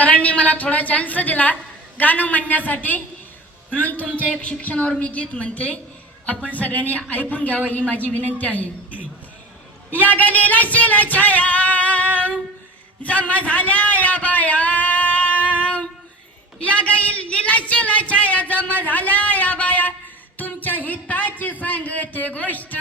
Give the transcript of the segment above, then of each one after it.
सरांनी मला थोडा चान्स दिला गाणं म्हणण्यासाठी, म्हणून तुमच्या एक शिक्षणावर मी गीत म्हणते, आपण सगळ्यांनी ऐकून घ्यावं ही माझी विनंती आहे। या गलीला शिल छाया जमा झाल्या या बाया, या गलीला शिल छाया जमा झाल्या या बाया, तुमच्या हिताची सांगते गोष्ट।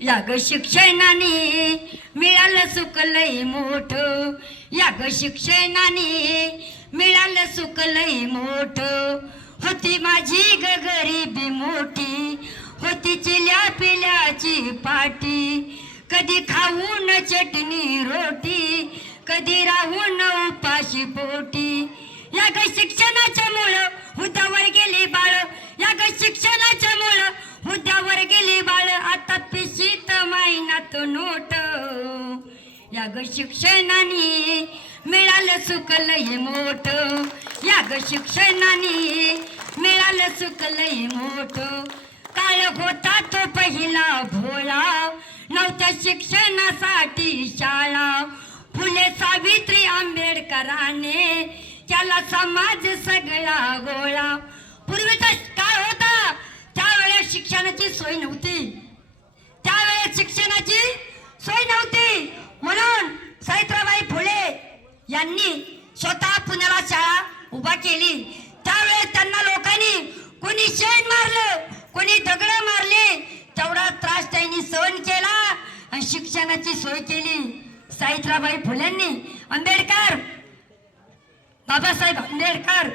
या ग शिक्षणाने मिळालं सुख लई मोठं, या ग शिक्षणाने मिळालं सुख लई मोठं। होती माझी ग गरिबी मोठी, होती चिल्या पिल्याची पाटी, कधी खाऊन चटणी रोटी, कधी राहून उपाशी पोटी। या ग शिक्षणाच्या मुळे हुद्द्यावर गेली बाळ, या ग शिक्षणाच्या मुळे हुद्द्यावर गेली बाळ, आता पिशीत महिन्यात नोट। या ग शिक्षणाने मिळालं सुख लई मोठं, या ग शिक्षणाने मिळालं सुख लई मोठं। काळ होता तो पहिला भोळा, नव्हत्या शिक्षणासाठी शाळा, फुले सावित्री आंबेडकराने त्याला समाज सगळा गोळा। पूर्वीचा काळ होता त्यावेळेस शिक्षणाची सोय नव्हती, त्यावेळेस शिक्षणाची सोय नव्हती, म्हणून सावित्रीबाई फुले यांनी स्वतः पुण्याला शाळा उभा केली। त्यावेळेस त्यांना लोकांनी कोणी शेण मारलं, कोणी दगड मारले, तेवढा त्रास त्यांनी सहन केला आणि शिक्षणाची सोय केली सावित्रीबाई फुलेंनी। आंबेडकर, बाबासाहेब आंबेडकर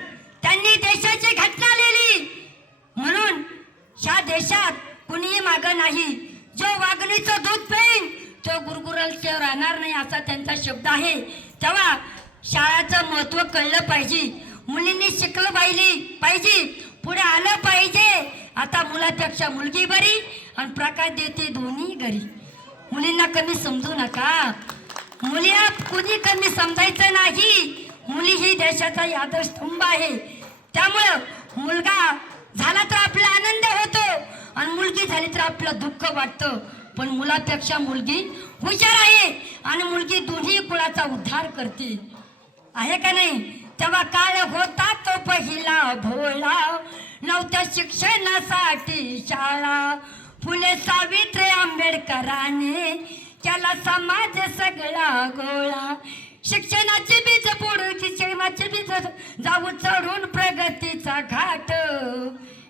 त्यांनी देशाची घटना लिहिली, म्हणून ह्या देशात कुणीही मागं नाही, जो वाघणीचं दूध पेईन तो गुरगुराला राहणार नाही, असा त्यांचा शब्द आहे। तेव्हा शाळेचं महत्त्व कळलं पाहिजे, मुलींनी शिकलं पाहिजे, पुढे आलं पाहिजे। आता मुलापेक्षा मुलगी बरी आणि प्रकाश देते दोन्ही घरी। मुलींना कमी समजू नका, मुलीला कुणी कमी समजायचं नाही, मुली ही देशाचा आधारस्तंभ आहे। त्यामुळं मुलगा झाला तर आपला आनंद होतो आणि मुलगी झाली तर आपलं दुःख वाटतं, पण मुलापेक्षा मुलगी हुशार आहे आणि मुलगी दोन्ही कुळाचा उद्धार करते, आहे का नाही। तेव्हा काळ होता तो पहिला भोळा, नव्हत्या शिक्षणासाठी शाळा, फुले सावित्री आंबेडकराने केला समाज सगळा गोळा। शिक्षणाची बीज पुढे शिक्षणाची बीज जाऊ चढून प्रगतीचा घाट,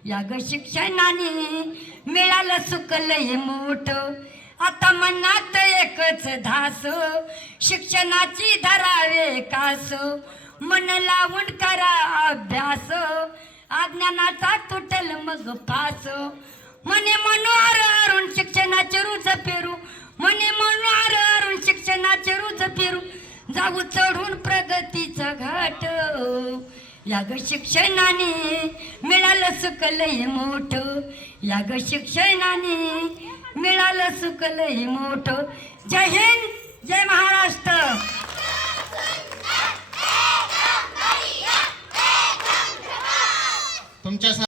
या ग शिक्षणाने मिळालं सुख लई मोठं। आता मनात एकच धास, शिक्षणाची धरावे कास, मन लावून करा अभ्यास, अज्ञानाचा तुटल मग फास। मने मनोहर अरुण शिक्षणाचे रुज पेरू, मने मनोहर अरुण शिक्षणाचे रुज पेरू, जाऊ चढून प्रगतीचा घाट। या ग शिक्षणाने मिळालं सुख लई मोठं, या ग शिक्षणाने मिळालं सुख लई मोठं। जय हिंद, जय महाराष्ट्र। तुमच्या